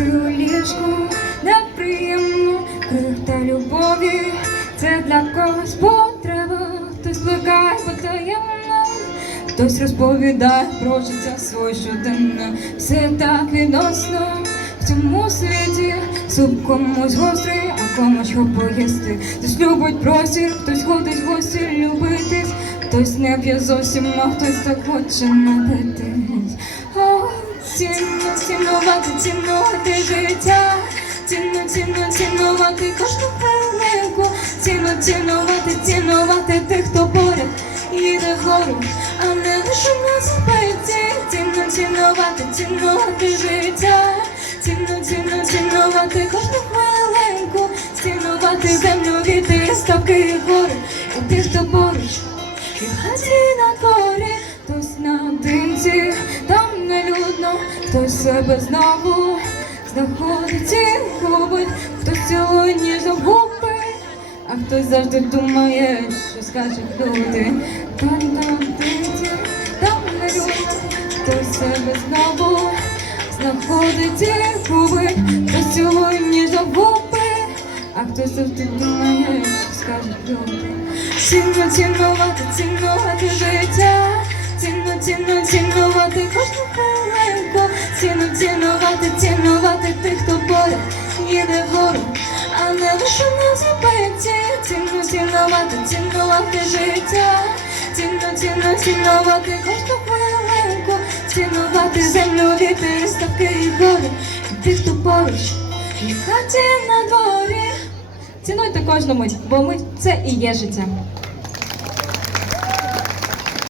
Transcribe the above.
У ліжку неприємно, крик та любові, це для когось потреба, хтось плекає потаємно, хтось розповідає про життя своє щоденно, все так відносно в цьому світі, суп комусь гострий, а комусь його поїсти. Хтось любить простір, хтось ходить гості любитись, хтось не п'є зовсім, а хтось так хоче напитись. Цінно, цінувати, цінувати життя, цінно, цінно, цінувати кожну хвилинку, цінно, цінувати, цінувати тих, хто поряд їде вгору, а не лише на зупинці. Цінно, цінувати, цінувати життя, цінно, цінно, цінувати кожну хвилинку, цінувати землю, вітер, ставки і гори, і тих, хто поруч. І в хаті на дворі, хтось наодинці, там не людно, хтось себе знову знаходить і губить, хтось цілує ніж за а хтось завжди думає, що скажуть люди. Там наодинці, там не людно, хтось себе знову знаходить і губить, хтось цілує ніж а хтось завжди думає, що скажуть люди. Цінно цінувати, цінувати життя, цінувати, цінувати тих, хто поряд їде вгору, а не лише на зупинці, цінно цінувати, цінувати життя, цінно, цінно, цінувати кожну хвилинку, цінувати землю, вітер, ставки і гори, і тих, хто поруч, і хаті на дворі. Цінуйте кожну мить, бо мить це і є життя.